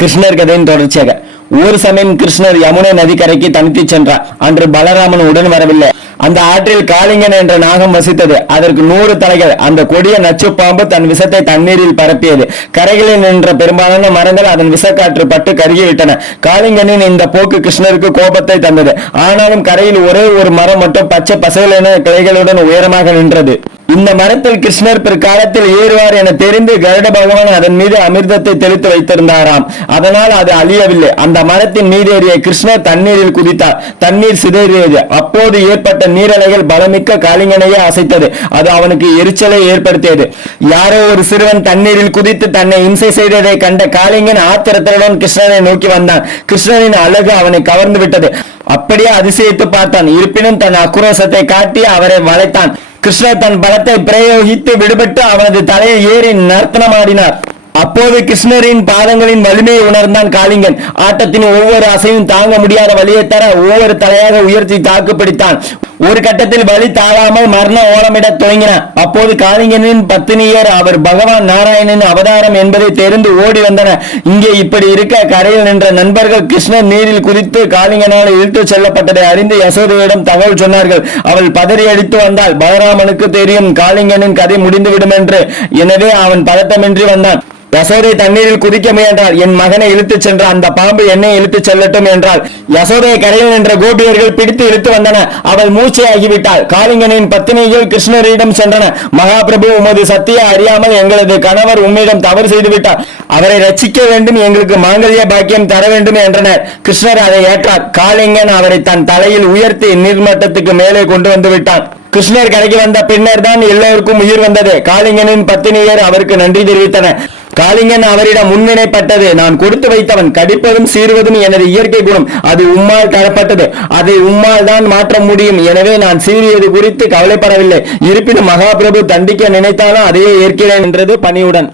கிருஷ்ணர் கதையின் தொடர்ச்சியாக ஒரு சமயம் கிருஷ்ணர் யமுனை நதிக்கரைக்கு தனித்து சென்றார். அன்று பலராமன் உடன் வரவில்லை. அந்த ஆற்றில் காளிங்கன் என்ற நாகம் வசித்தது. அதற்கு 100 தலைகள். அந்த கொடிய நச்சு பாம்பு தன் விஷத்தை தண்ணீரில் பரப்பியது. கரைகளில் நின்ற பெரும்பாலான மரங்கள் அதன் விஷக்காற்று பட்டு கருகிவிட்டன. காளிங்கனின் இந்த போக்கு கிருஷ்ணருக்கு கோபத்தை தந்தது. ஆனாலும் கரையில் ஒரே ஒரு மரம் மட்டும் பச்சை பசையிலான கிளைகளுடன் உயரமாக நின்றது. இந்த மரத்தில் கிருஷ்ணர் பிற்காலத்தில் ஏறுவார் என தெரிந்து கருட பகவான் அதன் மீது அமிர்தத்தை தெளித்து வைத்திருந்தாராம். அதனால் அது அழியவில்லை. அந்த மரத்தின் மீது ஏறிய கிருஷ்ணர் தண்ணீரில் குதித்தார். தண்ணீர் சிதறியது. அப்போது ஏற்பட்ட நீரலைகள் பலமிக்க காளிங்கனையே அசைத்தது. அது அவனுக்கு எரிச்சலை ஏற்படுத்தியது. யாரோ ஒரு சிறுவன் தண்ணீரில் குதித்து தன்னை இம்சை செய்ததை கண்ட காளிங்கன் ஆத்திரத்துடன் கிருஷ்ணரை நோக்கி வந்தான். கிருஷ்ணரின் அழகு அவனை கவர்ந்து விட்டது. அப்படியே அதிசயித்து பார்த்தான். இருப்பினும் தன் ஆக்ரோஷத்தை காட்டி அவரை வளைத்தான். கிருஷ்ணர் தன் பலத்தை பிரயோகித்து விடுபட்டு அவனது தலையில் ஏறி நர்த்தனமாடினார். அப்போது கிருஷ்ணரின் பாதங்களின் வலிமையை உணர்ந்தான் காளிங்கன். ஆட்டத்தின் ஒவ்வொரு அசையும் தாங்க முடியாத வலியை தர ஒவ்வொரு தலையாக உயர்த்தி தாக்கு பிடித்தான். ஒரு கட்டத்தில் வலி தாழாமல் மரண ஓலமிட துவங்கினார். அப்போது காளிங்கனின் பத்தினியர் அவர் பகவான் நாராயணன் அவதாரம் என்பதை தெரிந்து ஓடி வந்தனர். இங்கே இப்படி இருக்க கரையில் நின்ற நண்பர்கள் கிருஷ்ணர் நீரில் குதித்து காளிங்கனால் இழுத்து செல்லப்பட்டதை அறிந்து யசோதையிடம் தகவல் சொன்னார்கள். அவள் பதறி அடித்து வந்தாள். பலராமனுக்கு தெரியும் காளிங்கனின் கதை முடிந்துவிடும் என்று. எனவே அவன் பதட்டமின்றி வந்தான். யசோதை தண்ணீரில் குதிக்க முயன்றாள். என் மகனை இழுத்துச் சென்ற அந்த பாம்பு என்னை இழுத்துச் செல்லட்டும் என்றாள். யசோதையை கரையில் நின்ற கோபியர்கள் பிடித்து இழுத்து வந்தன. அவள் மூச்சையாகிவிட்டாள். காளிங்கனின் பத்தினிகள் கிருஷ்ணரிடம் சென்றன. மகாபிரபு, உமது சத்தியை அறியாமல் எங்களது கணவர் உம்மிடம் தவறு செய்துவிட்டார். அவரை ரட்சிக்க வேண்டும், எங்களுக்கு மாங்கல்ய பாக்கியம் தர வேண்டும் என்றனர். கிருஷ்ணர் அதை ஏற்றார். காளிங்கன் அவரை தன் தலையில் உயர்த்தி நீர்மட்டத்துக்கு மேலே கொண்டு வந்து விட்டான். கிருஷ்ணர் கரைக்கு வந்த பின்னர் தான் எல்லோருக்கும் உயிர் வந்தது. காளிங்கனின் பத்தினியர் அவருக்கு நன்றி தெரிவித்தனர். காளிங்கன் அவரிடம் முன்னினைப்பட்டது. நான் கொடுத்து வைத்தவன். கடிப்பதும் சீறுவதும் எனது இயற்கை குணம். அது உம்மால் தரப்பட்டது. அதை உம்மால் தான் மாற்ற முடியும். எனவே நான் சீறியது குறித்து கவலைப்படவில்லை. இருப்பினும் மகாபிரபு தண்டிக்க நினைத்தாலும் அதையே ஏற்கிறேன் என்றது பணியுடன்.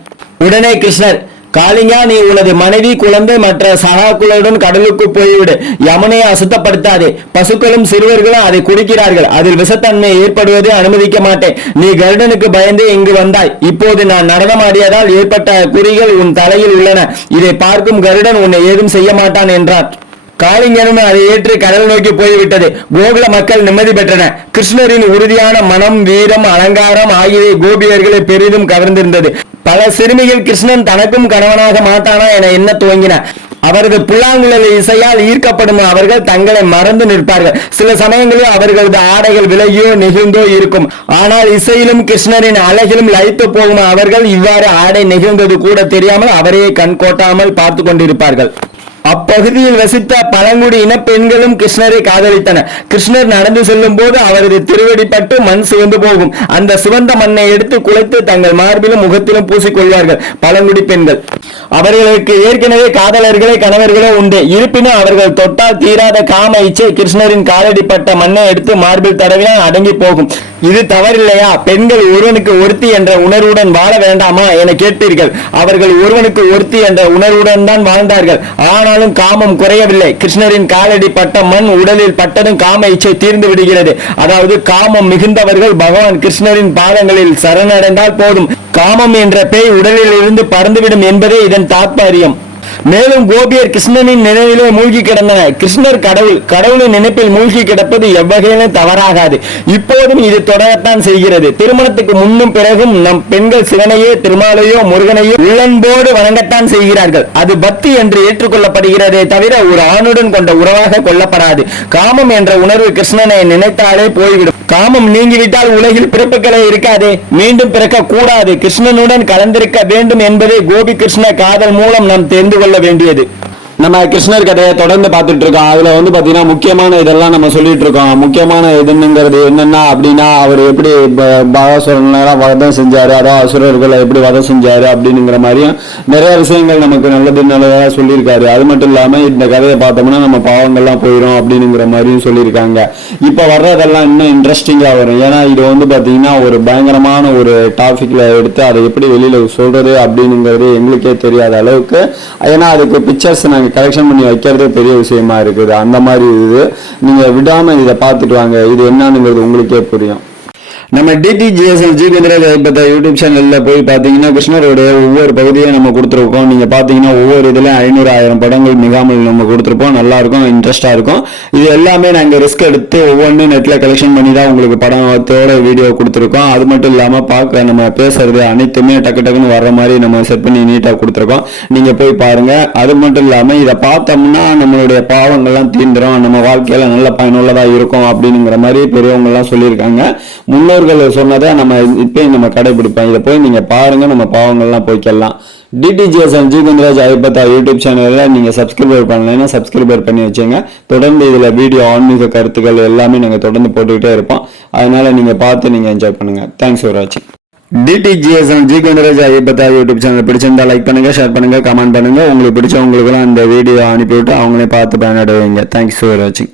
உடனே கிருஷ்ணர், காளிங்கா, நீ உனது மனைவி, குழந்தை மற்ற சகாக்களுடன் கடலுக்கு போய்விடு. யமுனையை அசுத்தப்படுத்தாதே. பசுக்களும் சிறுவர்களும் அதை குடிக்கிறார்கள். அதில் விஷத்தன்மை ஏற்படுவதை அனுமதிக்க மாட்டேன். நீ கருடனுக்கு பயந்து இங்கு வந்தாய். இப்போது நான் நடனமாடியதால் ஏற்பட்ட குறிகள் உன் தலையில் உள்ளன. இதை பார்க்கும் கருடன் உன்னை ஏதும் செய்ய மாட்டான் என்றார். காளிங்கனும் அதை ஏற்று கடல் நோக்கி போய்விட்டது. கோகுல மக்கள் நிம்மதி பெற்றனர். கிருஷ்ணரின் உறுதியான மனம், வீரம், அலங்காரம் ஆகியவை கோபியர்களை பெரிதும் கவர்ந்திருந்தது. பல சிறுமிகள் கிருஷ்ணன் தனக்கும் கணவனாக மாட்டானா என எண்ண துவங்கினார். அவரது புல்லாங்குழல் இசையால் ஈர்க்கப்படும் அவர்கள் தங்களை மறந்து நிற்பார்கள். சில சமயங்களில் அவர்களது ஆடைகள் விலகியோ நெகிழ்ந்தோ இருக்கும். ஆனால் இசையிலும் கிருஷ்ணரின் அழகிலும் லயித்து போகும் அவர்கள் இவ்வாறு ஆடை நெகிழ்ந்தது கூட தெரியாமல் அவரையே கண் கோட்டாமல் பார்த்து கொண்டிருப்பார்கள். அப்பகுதியில் வசித்த பழங்குடி இன பெண்களும் கிருஷ்ணரை காதலித்தனர். கிருஷ்ணர் நடந்து செல்லும் போது அவரது திருவடிப்பட்டு மண் சிவந்து போகும். அந்த சிவந்த மண்ணை எடுத்து குலைத்து தங்கள் மார்பிலும் முகத்திலும் பூசிக்கொள்வார்கள் பழங்குடி பெண்கள். அவர்களுக்கு ஏற்கனவே காதலர்களே கணவர்களே உண்டு. இருப்பினும் அவர்கள் தொட்டால் தீராத காம இச்சை கிருஷ்ணரின் காலடிப்பட்ட மண்ணை எடுத்து மார்பில் தடவினால் அடங்கி போகும். இது தவறில்லையா? பெண்கள் ஒருவனுக்கு ஒருத்தி என்ற உணர்வுடன் வாழ வேண்டாமா என கேட்பீர்கள். அவர்கள் ஒருவனுக்கு ஒருத்தி என்ற உணர்வுடன் தான் வாழ்ந்தார்கள். ஆனாலும் காமம் குறையவில்லை. கிருஷ்ணரின் காலடி பட்ட மண் உடலில் பட்டதும் காம இச்சை தீர்ந்து விடுகிறது. அதாவது காமம் மிகுந்தவர்கள் பகவான் கிருஷ்ணரின் பாதங்களில் சரணடைந்தால் போதும். காமம் என்ற பேய் உடலில் இருந்து பறந்துவிடும் என்பதே இதன் தாத்பரியம். மேலும் கோபியர் கிருஷ்ணனின் நினைவிலே மூழ்கி கிடந்தனர். கிருஷ்ணர் கடவுளின் நினைப்பில் மூழ்கி கிடப்பது எவ்வகையிலும் தவறாகாது. இப்போதும் இது தொடரத்தான் செய்கிறது. திருமணத்துக்கு முன்னும் பிறகும் நம் பெண்கள் சிவனையோ திருமாலையோ முருகனையோ உள்ளன்போடு வணங்கத்தான் செய்கிறார்கள். அது பக்தி என்று ஏற்றுக்கொள்ளப்படுகிறதே தவிர ஒரு ஆணுடன் கொண்ட உறவாக கொள்ளப்படாது. காமம் என்ற உணர்வு கிருஷ்ணனை நினைத்தாலே போய்விடும். காமம் நீங்கிவிட்டால் உலகில் பிறப்புகளே இருக்காது. மீண்டும் பிறக்க கூடாது. கிருஷ்ணனுடன் கலந்திருக்க வேண்டும் என்பதை கோபி கிருஷ்ண காதல் மூலம் நாம் தெரிந்து கொள்ள வேண்டியது. நம்ம கிருஷ்ணர் கதையை தொடர்ந்து பார்த்துட்டு இருக்கோம். அதுல பாத்தீங்கன்னா முக்கியமான இதெல்லாம் நம்ம சொல்லிட்டு இருக்கோம். முக்கியமான இதுங்கிறது என்னன்னா அப்படின்னா, அவர் எப்படி பாகாசுரன் வதம் செஞ்சாரு, அதாவது அசுரர்களை எப்படி வதம் செஞ்சாரு அப்படிங்கிற மாதிரியும் நிறைய விஷயங்கள் நமக்கு நல்லதா சொல்லியிருக்காரு. அது மட்டும் இல்லாம இந்த கதையை பார்த்தோம்னா நம்ம பாவங்கள்லாம் போயிடும் அப்படிங்கிற மாதிரியும் சொல்லியிருக்காங்க. இப்ப வர்றதெல்லாம் இன்னும் இன்ட்ரெஸ்டிங்கா வரும். ஏன்னா இது பாத்தீங்கன்னா ஒரு பயங்கரமான ஒரு டாபிக்ல எடுத்து அதை எப்படி வெளியில சொல்றது அப்படிங்கிறது எங்களுக்கே தெரியாத அளவுக்கு. ஏன்னா அதுக்கு பிக்சர்ஸ் நாங்க கலெக்ஷன் பண்ணி வைக்கிறது பெரிய விஷயமா இருக்குது. அந்த மாதிரி இது நீங்க விடாம இதை பார்த்துட்டு வாங்க. இது என்னங்கிறது உங்களுக்கே புரியும். நம்ம டிடிஜிஎஸ்எல் ஜி கந்தராஜ் ஐயப்பத்தா யூடியூப் சேனல்ல போய் பாத்தீங்கன்னா கிருஷ்ணருடைய ஒவ்வொரு பகுதியும் நம்ம கொடுத்துருக்கோம். நீங்க பாத்தீங்கன்னா ஒவ்வொரு இதுல 500,000 படங்கள் மிகாமல் நம்ம கொடுத்துருப்போம். நல்லா இருக்கும், இன்ட்ரெஸ்டா இருக்கும். இது எல்லாமே நாங்க ரிஸ்க் எடுத்து ஒவ்வொன்றும் நெட்ல கலெக்ஷன் பண்ணி தான் உங்களுக்கு படத்தோட வீடியோ கொடுத்துருக்கோம். அது மட்டும் இல்லாம பார்க்க நம்ம பேசுறது அனைத்துமே டக்கு டக்குன்னு வர்ற மாதிரி நம்ம செட் பண்ணி நீட்டா கொடுத்துருக்கோம். நீங்க போய் பாருங்க. அது மட்டும் இல்லாம இதை பார்த்தோம்னா நம்மளுடைய பாவங்கள்லாம் தீந்துரும், நம்ம வாழ்க்கையில நல்ல பயனுள்ளதா இருக்கும் அப்படிங்கிற மாதிரி பெரியவங்க எல்லாம் சொல்லியிருக்காங்க. முன்னோர்கள் சொன்னதை நம்ம இப்பயும் நம்ம கடைபிடிப்போம். இதை போய் நீங்க பாருங்க, நம்ம பாவங்கள்லாம் போய்க்கலாம். டிடிஜிஎஸ்எல் ஜி கந்தராஜ் ஐயப்பத்தா யூடியூப் சேனல்ல நீங்க சப்ஸ்கிரைபர் பண்ணலைன்னா சப்ஸ்கிரைபர் பண்ணி வச்சுங்க. தொடர்ந்து இதுல வீடியோ ஆன்மீக கருத்துக்கள் எல்லாமே நாங்க தொடர்ந்து போட்டுக்கிட்டே இருப்போம். அதனால நீங்க பார்த்து நீங்க என்ஜாய் பண்ணுங்க. தேங்க்ஸ் ஃபார் வாட்சிங். டிடிஜிஎஸ்எல் ஜி கந்தராஜ் ஐயப்பத்தா யூடியூப் சேனல் பிடிச்சிருந்தா லைக் பண்ணுங்க, ஷேர் பண்ணுங்க, கமெண்ட் பண்ணுங்க. உங்களுக்கு பிடிச்சவங்களுக்குலாம் இந்த வீடியோ அனுப்பிவிட்டு அவங்களே பார்த்து பயனடைவீங்க. தேங்க்ஸ் ஃபார் வாட்சிங்.